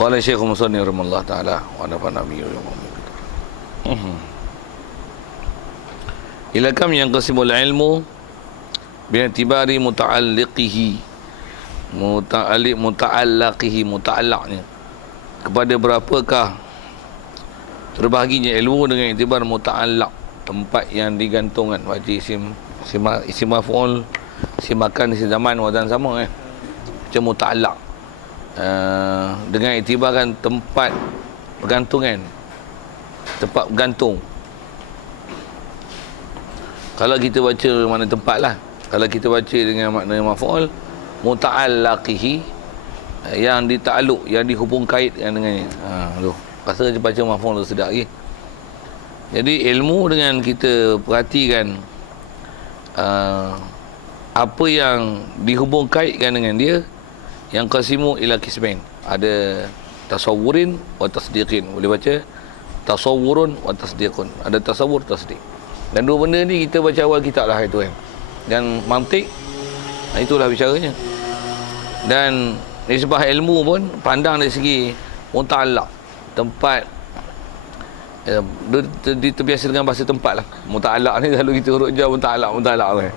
Qala Syekh Musannif rahimahullah taala wa nafa'ana bihi wa ila kam yang qasimul ilmu bi'tibari muta'allaqnya kepada berapakah terbahaginya ilmu dengan iktibar muta'allaq, tempat yang digantungkan. Wajib isim maf'ul, isim makan, isim zaman, wazan sama macam muta'allaq, dengan iktibarkan tempat bergantungan, tempat bergantung. Kalau kita baca mana tempat lah, kalau kita baca dengan makna maf'ul, muta'allaqihi, yang dita'alluq, yang dihubung kaitkan dengannya. Tu rasa baca maf'ul tu sedap lagi. Jadi ilmu dengan kita perhatikan apa yang dihubung kaitkan dengan dia, yang qasimu ila qismain, ada tasawurin wa tasdiqin. Boleh baca tasawurun wa tasdiqun, ada tasawur, tasdiq. Dan dua benda ni kita baca awal kitab lah itu kan. Dan mantik, itulah bicaranya. Dan nisbah ilmu pun pandang dari segi muta'allaq, tempat, dia terbiasa dengan bahasa tempat lah. Muta'allaq ni kalau kita huruf jar muta'allaq kan.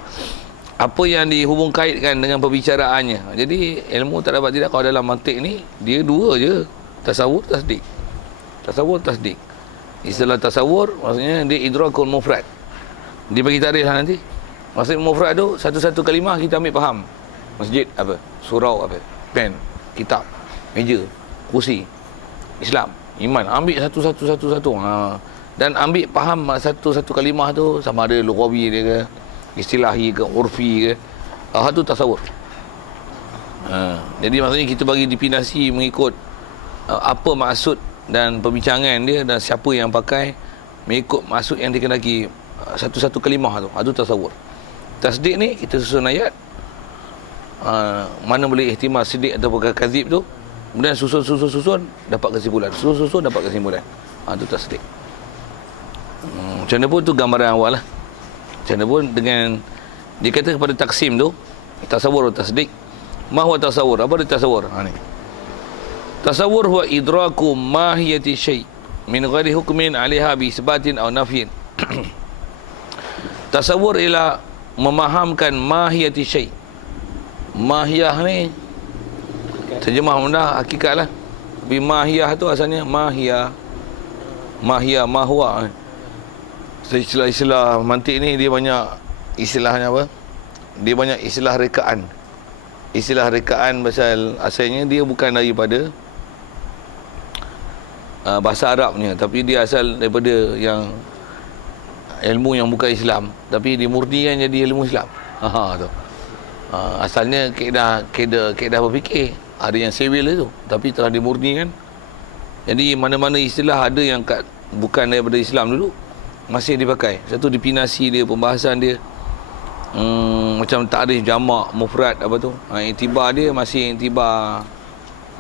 Apa yang dihubung kaitkan dengan perbicaraannya. Jadi ilmu tak dapat tidak kalau dalam mantik ni dia dua je, tasawur, tasdik. Tasawur, tasdik. Istilah tasawur maksudnya dia idrakul mufrad. Dia bagi tarikh lah nanti. Maksud mufrad tu satu-satu kalimah kita ambil faham. Masjid apa, surau apa, pen, kitab, meja, kursi, Islam, iman, ambil satu-satu. Dan ambil faham satu-satu kalimah tu, sama ada lughawi dia ke, istilahi ke, urfi ke. Itu tasawur. Jadi maksudnya kita bagi definisi mengikut apa maksud dan perbincangan dia dan siapa yang pakai, mengikut maksud yang dikehendaki satu-satu kalimah tu. Itu tasawur. Tasdik ni kita susun ayat, mana boleh ihtimal siddiq atau kadzib tu, kemudian susun dapat kesimpulan, susun dapat kesimpulan. Itu tasdik. Macam mana pun tu gambaran awal lah. Macam mana pun dengan dia kata kepada taksim tu, tasawur atau tasdik. Ma huwa tasawur? Apa dia tasawur? Ni tasawur huwa idraku mahiyati syai' min ghairi hukmin 'alaiha bi isbatin aw nafyin. Tasawur ialah memahamkan mahiyati syai'. Mahiyah ni terjemah mudah hakikat lah. Tapi mahiyah tu asalnya mahiyah, mahwa. Istilah-istilah mantik ni dia banyak istilahnya apa? Dia banyak istilah rekaan. Istilah rekaan pasal asalnya dia bukan daripada bahasa Arabnya, tapi dia asal daripada yang ilmu yang bukan Islam, tapi dimurnikan jadi ilmu Islam. Tu. Asalnya kaedah berfikir, ada yang sewil itu, tapi telah dimurnikan. Jadi mana-mana istilah ada yang bukan daripada Islam dulu masih dipakai. Satu definisi dia, pembahasan dia, macam takrif jamak, mufrad apa tu, iktibar dia masih iktibar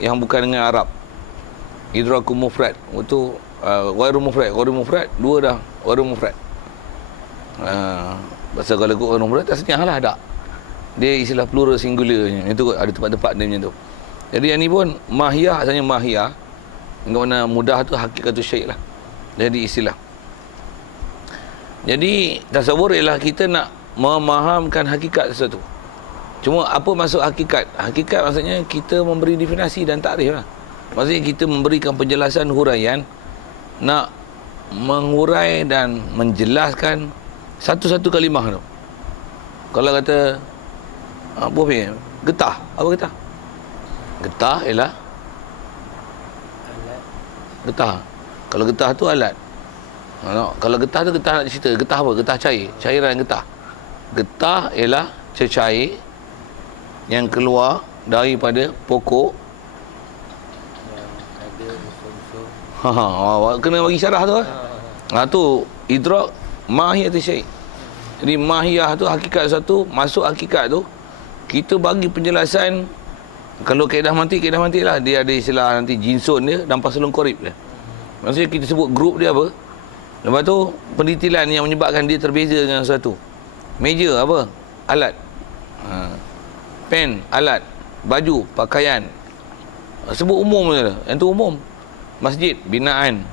yang bukan dengan Arab. Idraku mufrad itu ghairu mufrad dua dah, ghairu mufrad. Pasal kalau ghairu mufrad tak senyah lah, tak. Dia istilah plural singularnya. Itu ada tempat-tempat dia macam tu. Jadi yang ni pun mahiyah, asalnya mahiyah, dengan mana mudah tu hakikatul syai' lah. Jadi istilah. Jadi tasawur ialah kita nak memahamkan hakikat sesuatu. Cuma apa maksud hakikat? Hakikat maksudnya kita memberi definisi dan takrif lah. Maksudnya kita memberikan penjelasan, huraian, nak menghurai dan menjelaskan satu-satu kalimah tu. Kalau kata apa ni? Getah. Apa getah? Getah ialah getah. Kalau getah tu alat. Kalau getah tu getah nak cerita. Getah apa? Getah cair. Cairan getah. Getah ialah cecair yang keluar daripada pokok. Kena bagi syarah tu. Tu idrak mahiyat syai'. Jadi mahiyah tu hakikat satu, masuk hakikat tu kita bagi penjelasan. Kalau kaedah mantik lah, dia ada istilah nanti jinsun dia dan pasalun qorib dia. Maksudnya kita sebut grup dia apa, lepas tu pendetilan yang menyebabkan dia terbeza dengan satu. Meja apa? Alat. Pen, alat. Baju, pakaian. Sebut umum je. Yang tu umum. Masjid, binaan.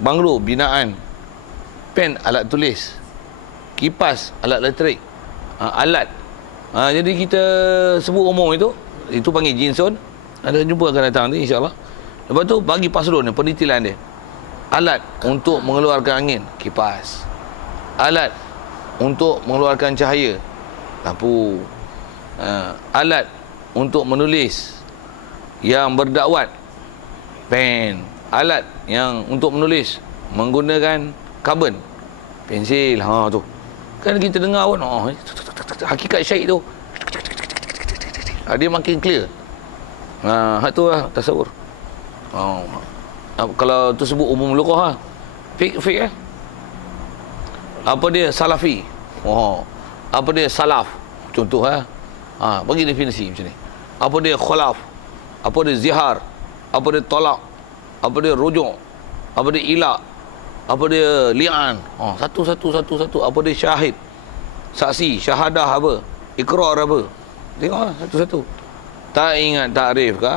Banglo, binaan. Pen, alat tulis. Kipas, alat elektrik. Alat. Jadi kita sebut umum itu. Itu panggil jinsun. Ada jumpa akan datang nanti insyaAllah. Lepas tu bagi paslon ni, pendetilan dia. Alat untuk mengeluarkan angin, kipas. Alat untuk mengeluarkan cahaya, lampu. Alat untuk menulis yang berdakwat, pen. Alat yang untuk menulis menggunakan karbon, pensil. Tu kan kita dengar pun, hakikat syair tu dia makin clear. Tu lah tasawur. Kalau tu sebut umum lughah, fiqh apa dia salafi, apa dia salaf, contoh bagi definisi macam ni. Apa dia khulaf, apa dia zihar, apa dia tolak, apa dia rujuk, apa dia ilak, apa dia li'an. Satu. Apa dia syahid, saksi, syahadah apa, ikrar apa. Tengok satu-satu. Tak ingat takrif ke,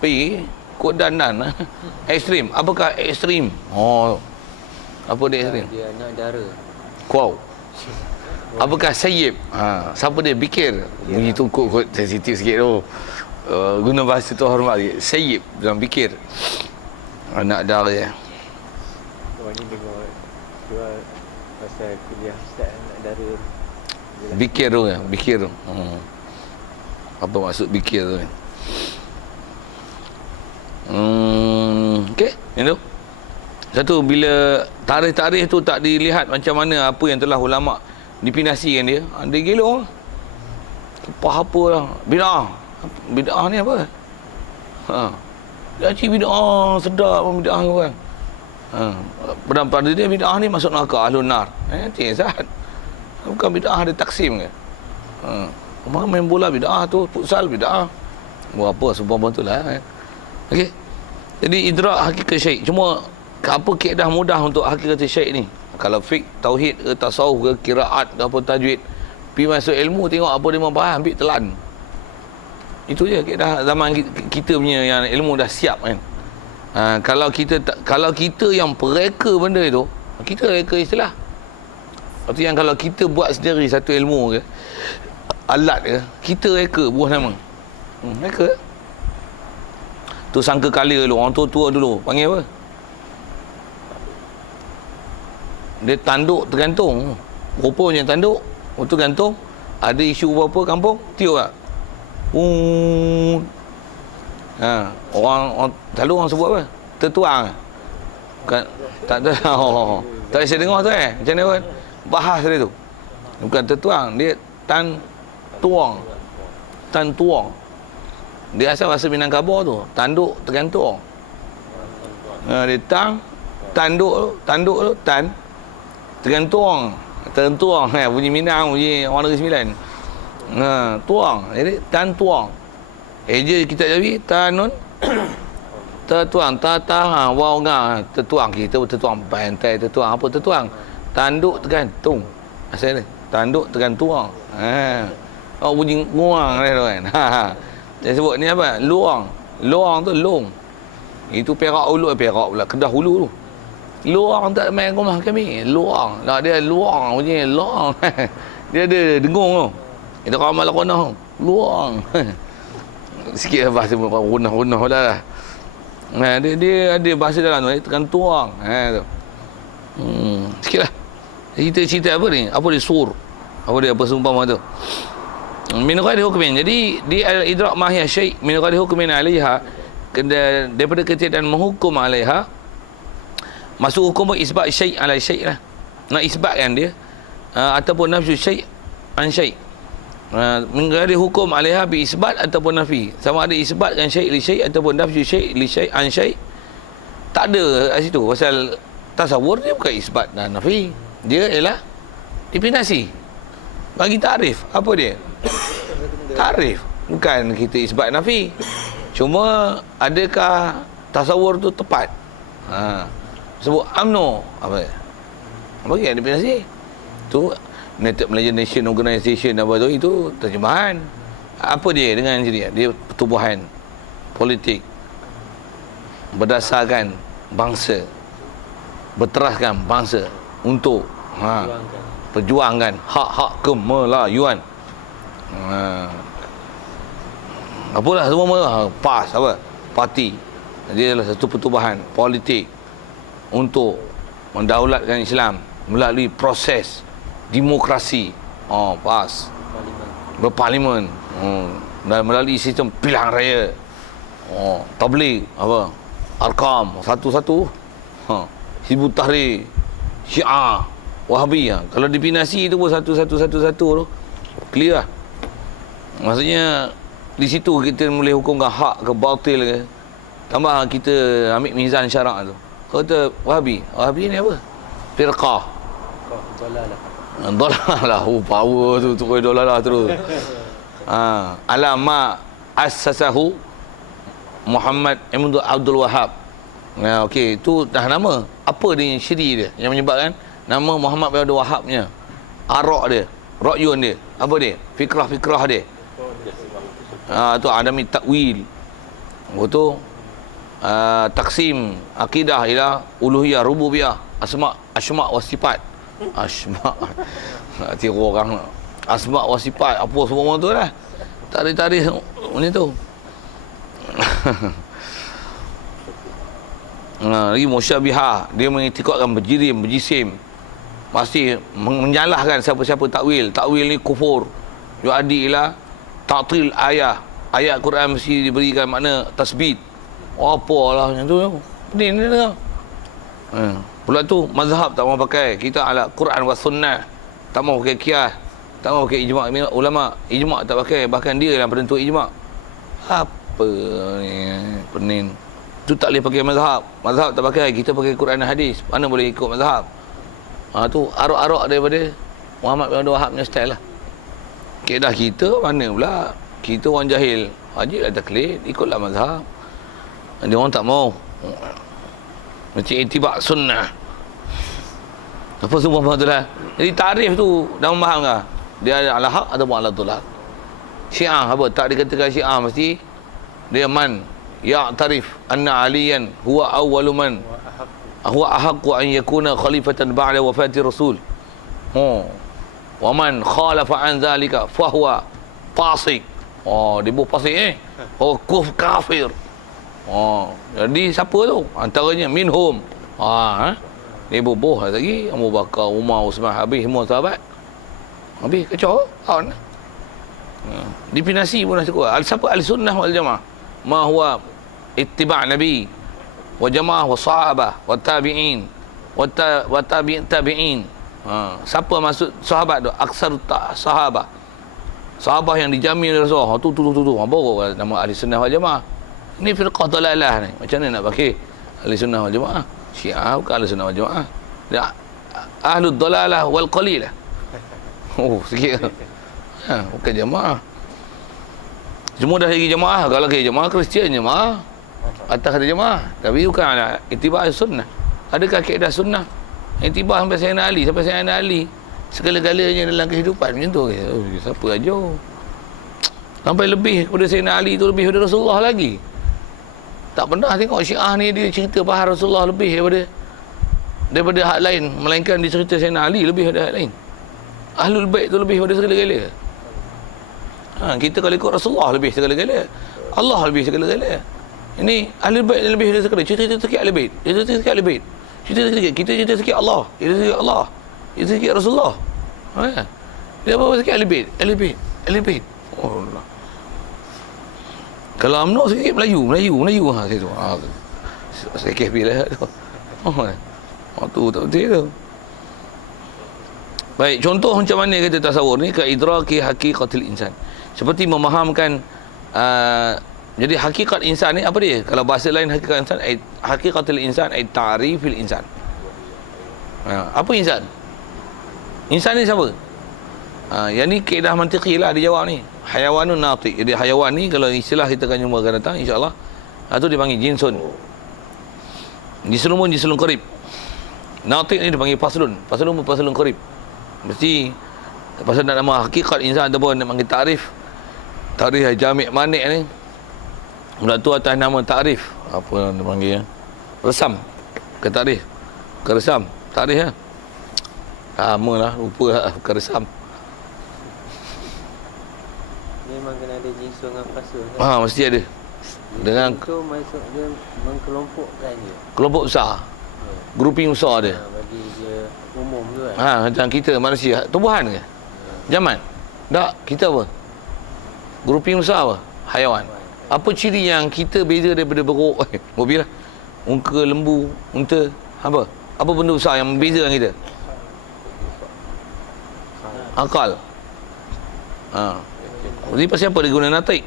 pergi kod dandan. Ekstrim. Apakah ekstrim? Apa dia ekstrim? Dia anak dara. Wow. Apakah sayyib? Siapa dia? Bikir. Bunyi tu kod sensitif sikit tu. Guna bahasa tu hormat sikit. Sayyib dalam bikir. Anak dara ya. Ni dengar jual pasal kuliah ustaz anak dara. Bikir tu ya, bikir tu. Apa maksud bikir tu kan? Okey, yang tu. Satu, bila tarikh-tarikh tu tak dilihat macam mana apa yang telah ulama dipinasikan dia, dia gelong. Apa lah. Bid'ah ni apa? Dia cik bid'ah sedap pun bid'ah tu kan. Pada dia bid'ah ni masuk neraka ahlun nar. Cik Zat. Bukan bid'ah dia taksim ke? Main bola bid'ah tu, futsal bid'ah. Apa sebab tu lah kan. Okey. Jadi idrak hakikat syaik. Cuma apa kaedah mudah untuk hakikat syaik ni? Kalau fiqh, tauhid ke tasawuf ke qiraat ke apa tajwid, pergi masuk ilmu tengok apa dia faham, ambil telan. Itu je kaedah zaman kita punya yang ilmu dah siap kan. Kalau kita yang pereka benda itu, kita reka istilah. Lepas tu yang kalau kita buat sendiri satu ilmu ke, alat ke, kita reka buah nama. Reka. Tu sangka kala dulu, orang tua-tua dulu panggil apa? Dia tanduk tergantung. Rupanya tanduk, waktu gantung, ada isu apa-apa kampung, tiup tak? Orang selalu orang sebut apa? Tertuang. Bukan, tak ada. Tak saya dengar tu macam mana pun bahas dia tu. Bukan tertuang, dia tan tuang. Dia asal bahasa Minangkabau tu, tanduk tergantung. Dia tanduk tu tan tergantung. Bunyi Minang, bunyi orang Negeri Sembilan. Tuang. Jadi tan tuang. Eja kita jadi tanun tertuang, wow tertuang, kita tertuang pantai, tertuang apa tertuang, tanduk tergantung asal ni, tanduk tergantung. Bunyi nguang dia tu kan. Dia sebut ni apa, luang tu long, itu Perak Ulu, Perak pula Kedah Hulu tu. Luang tak main rumah kami, luang lah, dia luang bunyi luang. Dia ada dengung tu, itu kalau malah konah luang. Sikit bahasa runah-runah lah. Dia ada bahasa dalam tu, tergantung. Tu. Sikit lah. Kita cerita apa ni? Apa dia sur? Apa dia seumpama tu? Min ghairi hukmin. Jadi di al-idrak ma hiya syai' min ghairi hukmin 'alaiha, daripada ketiadaan menghukum 'alaiha. Masuk hukum isbat syai' 'ala syai' lah. Nak isbatkan dia ataupun nafsu syai' an syai'. Min ghairi hukum 'alaiha bi isbat ataupun nafi. Sama ada isbatkan syai' li syai' ataupun nafsu syai' li syai' an syai'. Tak ada kat situ pasal tasawur dia bukan isbat dan nafi. Dia ialah definisi. Bagi takrif, apa dia? Takrif. Bukan kita isbat nafi. Cuma adakah tasawur tu tepat? Sebut UMNO apa? Apa dia definisi? Tu United Malaysian Nation Organisation apa tu, itu terjemahan. Apa dia dengan dia? Dia pertubuhan politik berdasarkan bangsa, berteraskan bangsa untuk Juangkan. perjuangkan hak-hak kemelayuan. Apalah semua PAS apa? Parti. Dia adalah satu pertubuhan politik untuk mendaulatkan Islam melalui proses demokrasi. PAS. Parlimen. Berparlimen. Dan melalui sistem pilihan raya. Tabligh apa? Arkam satu-satu. Hizbut Tahrir, Syiah, Wahabi. Kalau dipinasi itu pun satu tu clear lah. Maksudnya di situ kita boleh hukumkan hak ke batil ke. Tambah kita ambil mizan syarak tu. Kata Wahabi ni apa? Firqah. Kau dolalah. Dolalah. Power tu dolalah terus. Alama assasahu Muhammad Ibn Abdul Wahab. Okey, itu dah nama. Apa dia syiri dia yang menyebabkan nama Muhammad bin Abdul Wahabnya? Arak dia, ra'yun dia. Apa dia? Fikrah-fikrah dia. Tu adami takwil. Itu taksim akidah ila uluhiyah, rububiyah, asma wa sifat. Asma. Tiru orang asma wa sifat apa semua tu lah. Tarik-tarik macam tu. Lagi musyabiha, dia mengiktikadkan berjirim, berjisim, pasti menyalahkan siapa-siapa takwil. Takwil ni kufur. Yu'addi ila ta'til ayat Quran mesti diberikan makna tasbit. Apalah macam tu. Pening ni dah. Pula tu mazhab tak mau pakai. Kita ala Quran wa sunnah. Tak mau pakai qiyas, tak mau pakai ijma' ulama. Ijma' tak pakai, bahkan dia yang penentu ijma'. Apa ni pening. Tu tak boleh pakai mazhab. Mazhab tak pakai, kita pakai Quran dan hadis. Mana boleh ikut mazhab? Tu arak-arak daripada Muhammad bin Abdul Wahab punya style lah. Kedah kita mana pula? Kita orang jahil. Wajiblah taklid, ikutlah mazhab. Dia orang tak mau. Macam itibak sunnah. Apa semua tu lah. Jadi tarif tu dah memaham ke? Dia ada ala haq ataupun ala dolak. Syiah apa? Tak dikatakan Syiah mesti dia man ya'tarif anna aliyan huwa awwalu man huwa ahaqqu an yakuna khalifatan ba'da wafati rasul. Wa man khalafa an dhalika fa huwa fasik. Dia buat fasik kafir. Jadi siapa tu? Antaranya minhum. Dia bubuh lagi Abu Bakar, Umar, Uthman, habis semua sahabat. Habis kacau. Dipinasi pun dah cukup. Siapa al-sunnah wal jamaah? Ma huwa ittiba' nabi wa jamaah wa sahabah wa tabi'in wa tabi'in. Siapa maksud sahabat tu? Aksar sahabah. Sahabah yang dijamin oleh Rasulullah. Tu. Apa nama ahli sunnah wal jamaah? Ni firqah dalalah ni. Macam mana nak pakai ahli sunnah wal jamaah? Syiah bukan ahli sunnah wal jamaah. Dia ahlu dalalah wal qalilah. Sikit. Bukan jamaah. Semua dah lagi jamaah. Kalau kira jamaah, Kristian jamaah. Atas kata jamaah. Tapi bukan lah. Itibah sunnah. Adakah kaedah sunnah? Itibah sampai Sayyidina Ali. Segala-galanya dalam kehidupan. Macam tu. Siapa aja. Sampai lebih kepada Sayyidina Ali tu, lebih daripada Rasulullah lagi. Tak pernah tengok Syiah ni dia cerita bahar Rasulullah lebih daripada hak lain. Melainkan dia cerita Sayyidina Ali lebih daripada hak lain. Ahlul Bait tu lebih daripada segala-galanya. Kita kalau ikut Rasulullah lebih segala-galanya. Allah lebih segala-galanya. Ini Ahlul Bait lebih daripada segala. Cerita sikit Ahlul Bait. Cerita sikit Ahlul Bait. Kita cerita sikit Allah. Kita cerita Allah. Kita sikit Rasulullah. Dia apa sikit Ahlul Bait. Ahlul Bait. Allah. Kalau UMNO sikit Melayu situ. Saya KP lah tu. Tu tak betul tu. Baik, contoh macam mana kata tasawur ni? Ka idraki haqiqatil insan. Seperti memahamkan jadi hakikat insan ni apa dia? Kalau bahasa lain hakikat insan, haqiqatil insan ay ta'rifil insan. Apa insan? Insan ni siapa? Yang ni kaedah mantiqi lah dia jawab ni. Hayawanun natiq. Jadi hayawan ni kalau istilah kita akan jumpa akan datang insya-Allah. Itu dipanggil jinsun. Jislun qarib. Natiq ni dipanggil faslun. Faslun qarib. Mesti pasal nak nama hakikat insan ataupun nak panggil takrif jami' manik ni. Pula tu atas nama takrif. Apa dia panggil ya? Resam. Ke takrif. Ke resam. Takrif ya. Lama lah, lupa lah. Ke resam. Memang kena ada jinsur dengan fasa kan? Mesti ada. Dengan itu maksud dia mengkelompokkan dia. kelompok besar. Grouping besar dia. Bagi dia umum tu kan. Macam kita manusia. Tumbuhan ke? Jaman? Tak, kita apa? Grouping besar apa? Haiwan. Apa ciri yang kita beza daripada beruk? Mobil lah. Unka, lembu, unta. Apa? Apa benda besar yang membezakan kita? Akal. Jadi pasal apa dia guna natik?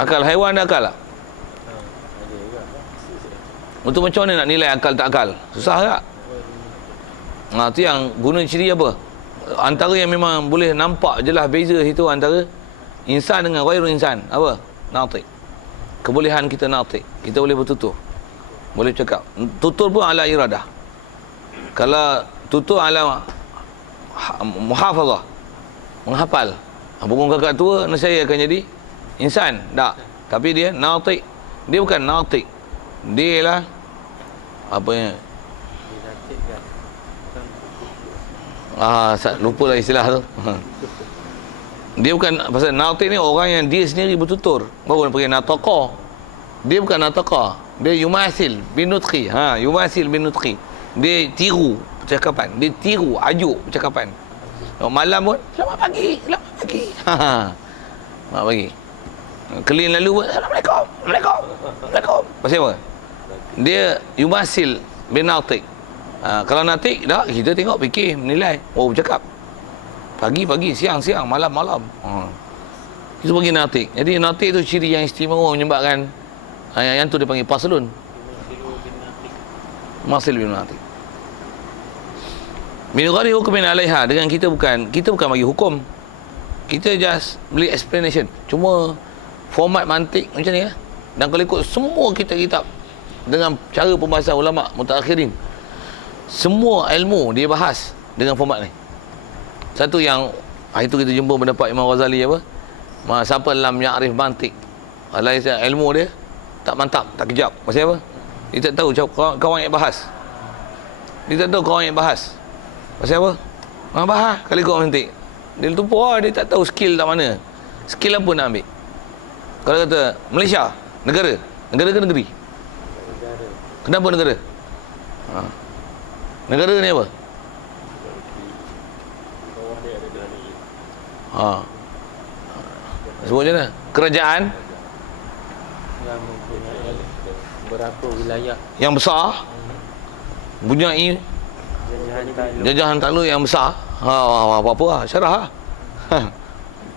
Akal haiwan ada akal tak? Ada juga. Untuk macam mana nak nilai akal tak akal? Susah tak? Tu yang guna ciri apa? Antara yang memang boleh nampak jelas beza situ antara insan dengan ghairul insan. Apa? Natik. Kebolehan kita natik. Kita boleh bertutur. Boleh cakap. Tutur pun ala iradah. Kalau tutur ala muhafazah, menghafal. Burung kakak tua nescaya akan jadi insan. Tak. Tapi dia natik. Dia bukan natik. Dia lah apanya? Lupa lah istilah tu. Dia bukan, pasal natik ni orang yang dia sendiri bertutur. Baru dia panggil nataqa. Dia bukan nataqa. Dia yumasil binutqi. Yumasil binutqi. Dia tiru percakapan. Dia tiru ajuk percakapan. Malam pun selamat pagi, selamat pagi. Selamat pagi. Kelin lalu pun assalamualaikum, assalamualaikum, assalamualaikum. Pasal apa? Dia yumasil binatik. Kalau natik dah kita tengok fikir menilai. Oh bercakap. Pagi, siang, malam. Itu bagi natik. Jadi natik tu ciri yang istimewa menyebabkan yang tu dia panggil paslun. Masil bin natik. Min ghairi hukmin alaiha, dengan kita bukan bagi hukum. Kita just beli explanation. Cuma format mantik macam ni ya. Dan kalau ikut semua kitab-kitab dengan cara pembahasan ulama mutaakhirin, semua ilmu dia bahas dengan format ni. Satu yang itu kita jumpa pendapat Imam Ghazali apa? Siapa lam ya'rif mantik, alaisa ilmu dia tak mantap, tak kejap. Pasal apa? Dia tak tahu kawan yang bahas. Dia tak tahu kawan yang bahas. Pasal apa? Bahas kali kau mantik. Dia lupa, dia tak tahu skill tak mana. Skill apa nak ambil? Kalau kata Malaysia, negara ke negeri? Kenapa negara? Negara ni apa? Sebut macam mana? Kerajaan Yang mempunyai berapa wilayah yang besar, mempunyai jajahan takluk yang besar. Apa-apa lah, syarah lah.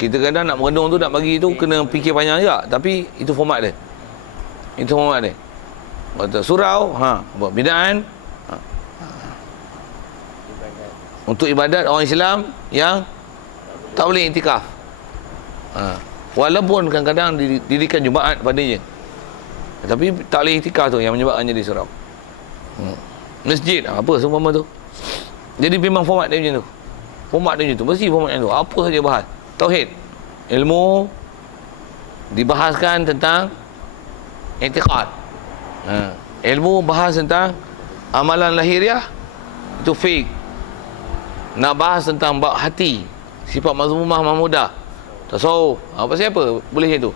Kita kadang nak merenung tu, nak bagi tu kena fikir panjang juga. Tapi itu format dia. Kata surau, bidaan untuk ibadat orang Islam yang tak boleh iktikaf. Walaupun kadang-kadang didirikan Jumaat padanya. Tapi tak boleh iktikaf tu yang menyebabkan jadi surau. Masjid, apa semua tu. Jadi memang format dia macam tu. Mesti format macam tu. Apa saja bahas. Tauhid, ilmu dibahaskan tentang i'tiqad. Ilmu bahas tentang amalan lahiriah, itu fiqh. Nak bahas tentang bab hati, sifat mazmumah mahmudah, tasawuf, apa siapa boleh itu.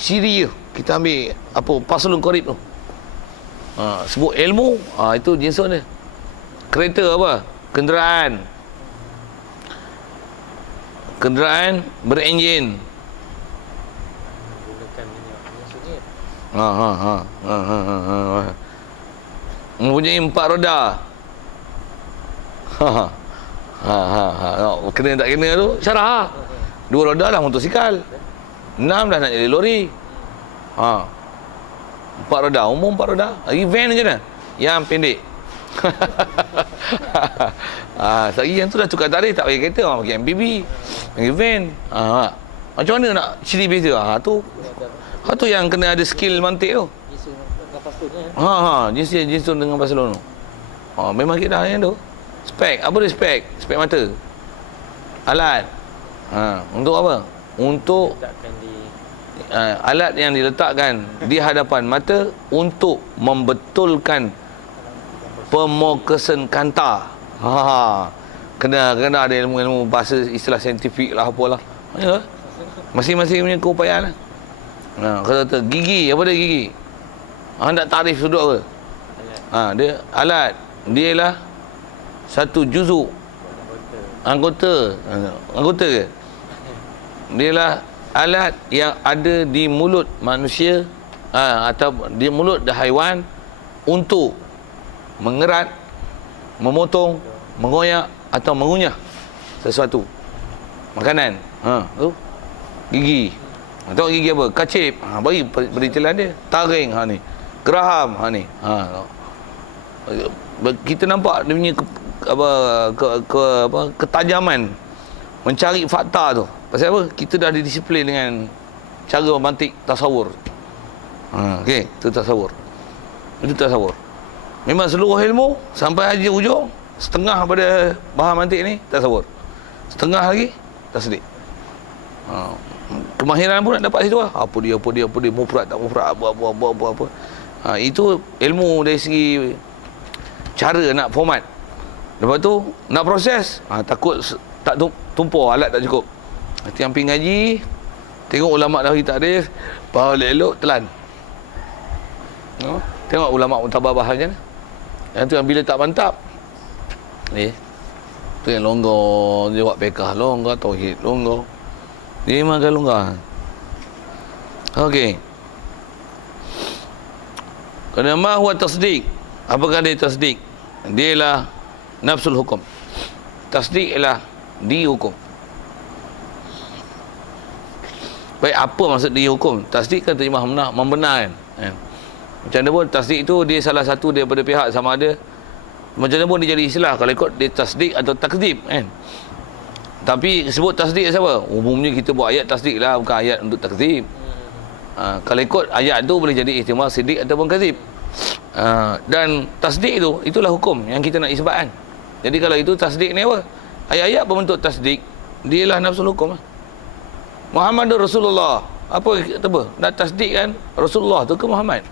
Ciri je kita ambil apa paslun qarib tu. Sebut ilmu, itu jinsun dia. Kereta apa? Kenderaan berenjin. menggunakan minyak sengit. Mempunyai 4 roda. Kena tak kena tu syarah. 2 roda lah motosikal. 6 dah nak jadi lori. 4 roda, umum 4 roda. Lagi van macam mana? Yang pendek. Sehari yang tu dah tukar tarikh, tak pakai kereta, orang pakai MPV, pakai van. Macam mana nak ciri beza? Tu yang kena ada skill mantik tu. Jenis tu dengan Barcelona. Memang kita dah yang tu. Spek, apa dia spek? Spek mata. Alat. Untuk apa? Untuk Letakkan di alat yang diletakkan di hadapan mata untuk membetulkan pemokesan kanta. Kena ada ilmu bahasa istilah saintifik lah apalah. Ya. Masing-masing punya keupayaan lah. Kata gigi, apa dia gigi? Nak tarif sudut apa? Dia alat. Dia lah satu juzuk anggota ke? Dia lah alat yang ada di mulut manusia atau di mulut haiwan untuk mengerat, memotong, mengoyak atau mengunyah sesuatu makanan. Tu gigi. Tengok gigi apa? Kacip. Beri telan dia. Taring ni. Geraham ni. Kita nampak dia punya ketajaman mencari fakta tu. Pasal apa? Kita dah didisiplin dengan cara memantik tasawur. Okey, itu tasawur. Itu tasawur. Memang seluruh ilmu sampai haji ujung, setengah pada bahan mantik ni tasawur. Setengah lagi tasdik. Kemahiran pun nak dapat situ lah. Apa dia mufrad tak mufrad, apa. Itu ilmu dari segi cara nak format. Lepas tu nak proses, takut tak tumpul, alat tak cukup. Nanti yang pergi ngaji, tengok ulama dah bagi takrif, baru elok telan. Tengok ulama mutababah macam mana. Yang tu yang bila tak mantap ni, tu yang longgar, jawab fiqh longgar, tauhid longgar, dia makan longgar. Okey, kerana ma huwa tasdiq. Apakah dia tasdiq? Dia ialah nafsul hukum. Tasdiq ialah dihukum. Baik, apa maksud dihukum? Tasdiq kan terjemah membenarkan. Macam mana pun tasdik itu dia salah satu daripada pihak, sama ada macam mana pun dia jadi istilah kalau ikut dia tasdik atau takzib kan. Tapi sebut tasdik siapa? Umumnya kita buat ayat tasdik lah, bukan ayat untuk takzib. Kalau ikut ayat tu boleh jadi ihtimal siddiq ataupun kazib. Dan tasdik itu, itulah hukum yang kita nak isbatkan. Jadi kalau itu tasdik ni apa? Ayat-ayat berbentuk tasdik, dia lah nafsul hukum lah. Muhammadur Rasulullah, apa kata apa? Nak tasdik kan Rasulullah tu ke Muhammad?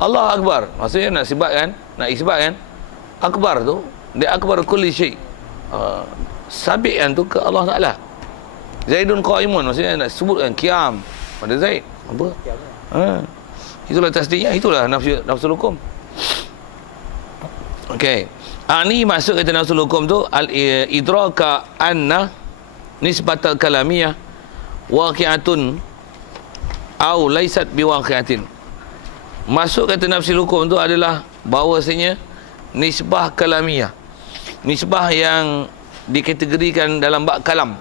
Allah Akbar, maksudnya nak isbatkan akbar tu, dia akbar kulli syai. Sabiqan tu ke Allah Taala. Zaidun qaimun, maksudnya nak sebutkan qiyam pada Zaid. Apa? Itulah tasdiknya, itulah nafsul hukum. Okey. Ni maksud kata nafsul hukum tu al-idraka anna nisbatal kalamiyah waqi'atun au laysat biwaqi'atin. Masuk kata nafsul hukum tu adalah bahawasanya nisbah kalamiyah, nisbah yang dikategorikan dalam bab kalam,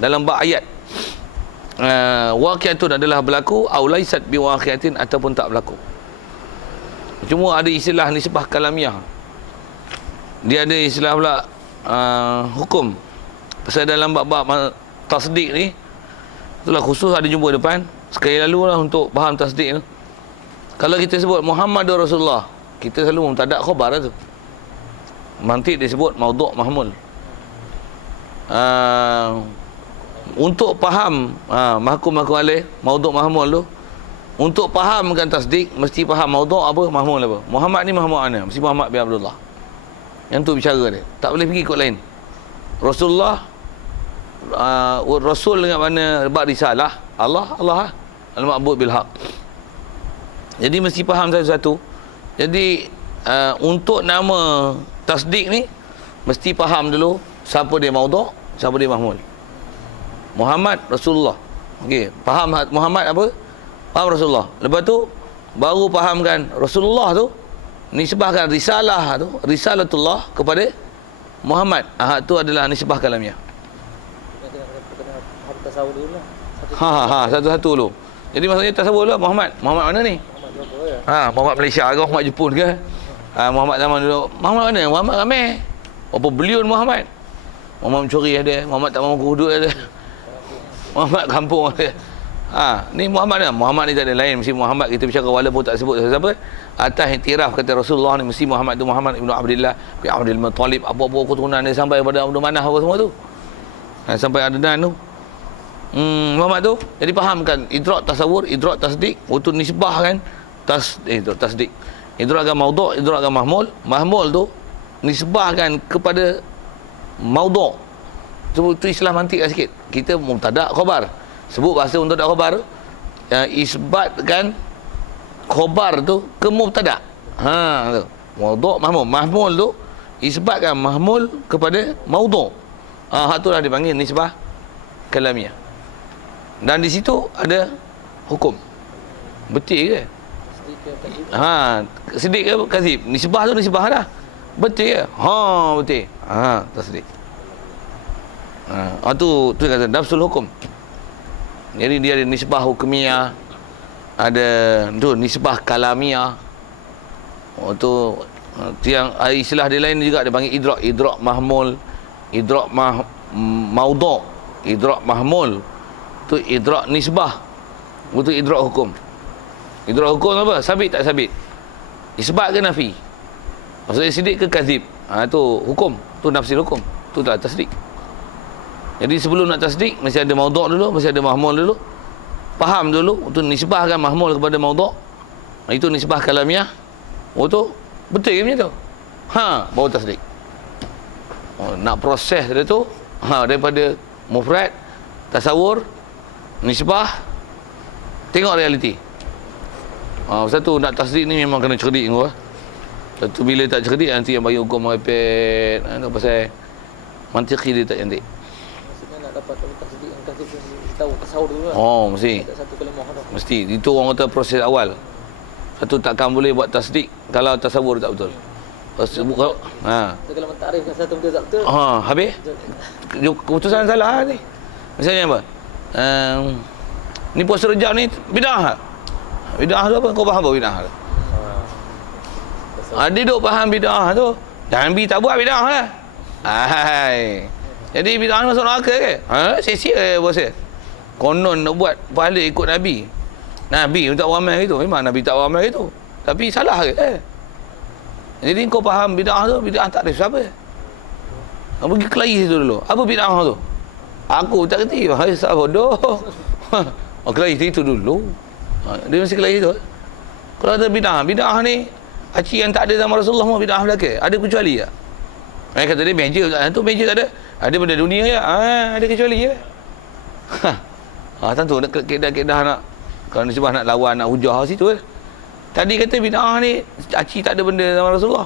dalam bab ayat. Waqi'atun adalah berlaku, au laysat biwaqi'atin, ataupun tak berlaku. Cuma ada istilah nisbah kalamiyah, dia ada istilah pula hukum. Pasal dalam bab-bab tasdik ni, itulah khusus ada jumpa depan sekali lalu lah untuk faham tasdik tu. Kalau kita sebut Muhammadur Rasulullah, kita selalu mubtada' khabar lah tu. Mantik disebut maudhu' mahmul. Untuk faham mahkum alaih maudhu' mahmul tu, untuk fahamkan tasdik mesti faham maudhu' apa, mahmul apa. Muhammad ni Muhammad mana? Mesti Muhammad bin Abdullah. Yang tu bicara dia, tak boleh pergi ikut lain. Rasulullah, Rasul dengan mana bab risalah, Allah al-ma'bud bil haq. Jadi mesti faham satu-satu. Jadi untuk nama tasdik ni mesti faham dulu siapa dia maudhu', siapa dia mahmul. Muhammad Rasulullah. Okey, faham Muhammad apa? Faham Rasulullah. Lepas tu baru fahamkan Rasulullah tu nisbahkan risalah tu, risalatullah kepada Muhammad. Tu adalah nisbah kalamiah. Kena faham tasawur dulu lah. Satu-satu dulu. Jadi maksudnya tasawur dulu, Muhammad mana ni? Muhammad Malaysia ke, Muhammad Jepun ke? Muhammad zaman dulu. Muhammad mana? Muhammad ramai. Berapa bilion Muhammad? Muhammad mencuri ada, Muhammad tak mampu hudud ada. Muhammad kampung ada. Ni Muhammad dah. Muhammad ni tak ada lain, mesti Muhammad kita bicara walaupun tak sebut siapa. Atas iktiraf kata Rasulullah ni mesti Muhammad tu Muhammad ibnu Abdullah bin Abdul Muttalib, apa-apa keturunan dia sampai pada Abdul Manaf apa semua tu. Sampai Adnan tu. Muhammad tu. Jadi fahamkan idrak tasawur, idrak tasdik, waktu nisbah kan tasdik. Idrak kan maudhu', idrak kan mahmul. Mahmul tu nisbahkan kepada maudhu'. Itu istilah mantik lah sikit. Kita mubtada' khabar. Sebut bahasa mubtada' khabar isbatkan khabar tu ke mubtada'. Tu. Maudhu' mahmul. Mahmul tu isbatkan mahmul kepada maudhu'. Hak tu lah dipanggil nisbah kalamiah. Dan di situ ada hukum. Betul ke? Sedik ke kazib? Nisbah tu nisbah dah. Betul ke? Betul. Tasdik. Tu kata nafsul hukum. Jadi dia ada nisbah hukumiyah, ada tu nisbah kalamiah. Tu yang istilah dia lain juga dia panggil idrak mahmul, idrak maudhu', idrak mahmul. Tu idrak nisbah. Itu idrak hukum. Idrak hukum apa? Sabit tak sabit? Isbat ke nafi? Maksudnya sidik ke kazib? Tu hukum. Tu nafsil hukum. Tu dah tasdik. Jadi sebelum nak tasdik mesti ada maudhu' dulu, mesti ada mahmul dulu. Faham dulu. Tu nisbahkan mahmul kepada maudhu'. Itu nisbah kalamiah. Tu betul ke macam tu? Baru tasdik. Nak proses dia tu daripada mufrad, tasawur, nisbah, tengok realiti. Pasal tu nak tasdik ni memang kena cerdik kau. Satu bila tak cerdik nanti yang bagi hukum merepet. Pasal mantiki dia tak cantik. Maksudnya nak dapat tasdik yang kasih tahu tasawur dulu lah. Mesti. Tak satu kalimah dah. Mesti. Itu orang kata proses awal. Satu takkan boleh buat tasdik kalau tasawur tak betul. Kalau Kalau mentarifkan satu benda tak betul. habis keputusan salah ni. Misalnya apa? Ni puasa Rejab ni bidah. Bidah tu apa? Kau faham apa bidah tu? Dia duk faham bidah tu. Nabi tak buat bidah lah. Jadi bidah masuk neraka ke? Sia-sia puasa. Konon nak buat pahala ikut Nabi. Nabi tak beramal gitu. Memang Nabi tak beramal gitu. Tapi salah ke? Jadi kau faham bidah tu, bidah takrif siapa? Pergi kelahi situ dulu. Apa bidah tu? Aku tak kerti. Saya bodoh. Kelahi situ dulu. Dia mesti kelahi tu. Kalau ada bidah ni aci yang tak ada zaman Rasulullah mau bidah belaka. Ada kecuali tak? Mereka kata dia meja tu meja tak ada. Ada benda dunia je. Ada kecuali je. Tentu nak kedah nak kalau ni sebab nak lawan nak hujah situ kan. Tadi kata bidah ni aci tak ada benda zaman Rasulullah.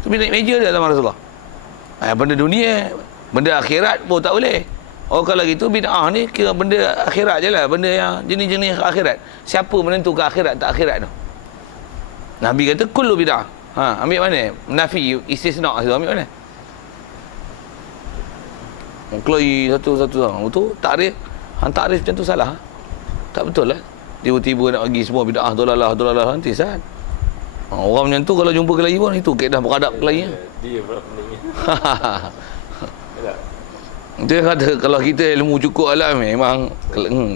Tu benda meja dia zaman Rasulullah. Benda dunia, benda akhirat pun tak boleh. Kalau gitu bid'ah ni kira benda akhirat je lah, benda yang jenis-jenis akhirat. Siapa menentukan akhirat tak akhirat tu? Nabi kata kullu bid'ah. Ambil mana? Nafi istisna tu ambil mana? Keloi satu-satu. Itu takrif. Takrif macam tu salah. Tak betul lah. Tiba-tiba nak bagi semua bid'ah dolalah nanti sat. Orang macam tu kalau jumpa kelahi pun itu kaedah beradab kelahi. Dia pula pentingnya. Dia kata kalau kita ilmu cukup lah memang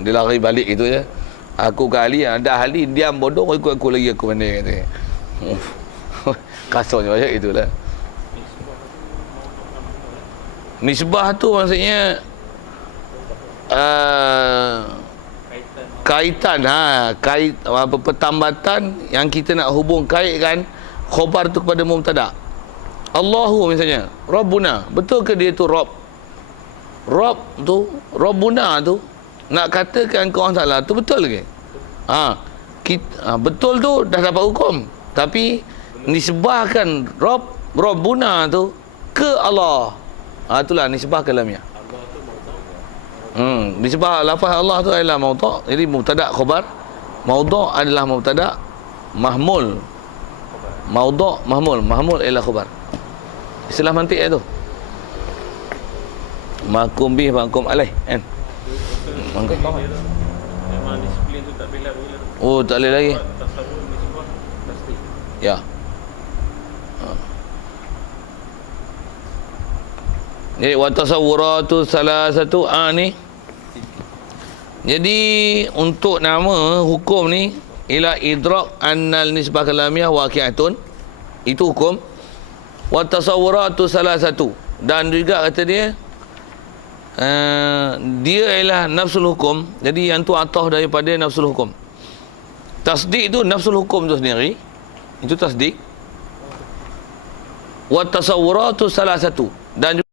dia lari balik gitu je. Aku ke ahli, anda ahli diam bodoh ikut aku lagi aku pandai kata. Kasarnya macam itulah. Nisbah tu maksudnya kaitan pertambatan yang kita nak hubung kaitkan khabar tu kepada mubtada. Allahu misalnya, Rabbuna, betul ke dia tu Rabb? Rabb tu, Rabbuna tu nak katakan kau orang salah tu betul ke? Betul tu dah dapat hukum. Tapi nisbahkan Rabbuna tu ke Allah. Itulah nisbah kalamiah. Nisbah lafaz Allah tu adalah maudhu'. Jadi mubtada' khabar. Maudhu' adalah mubtada' mahmul. Maudhu' mahmul. Mahmul ialah khabar. Istilah mantik tu. Mahkum bih, mahkum alaih kan? Memang disiplin tu tak boleh lah. Tak boleh lagi. Tasawur nisbah pasti. Ya. Jadi wa tasawwuratu salah satu ni. Jadi untuk nama hukum ni ila idrak annal nisbah kalamiyah waqi'atun. Itu hukum. Wa tasawwuratu salah satu. Dan juga kata dia dia ialah nafsul hukum. Jadi yang tu atah daripada nafsul hukum. Tasdik tu nafsul hukum tu sendiri. Itu tasdik. Wa tasawwuratu salah satu. Dan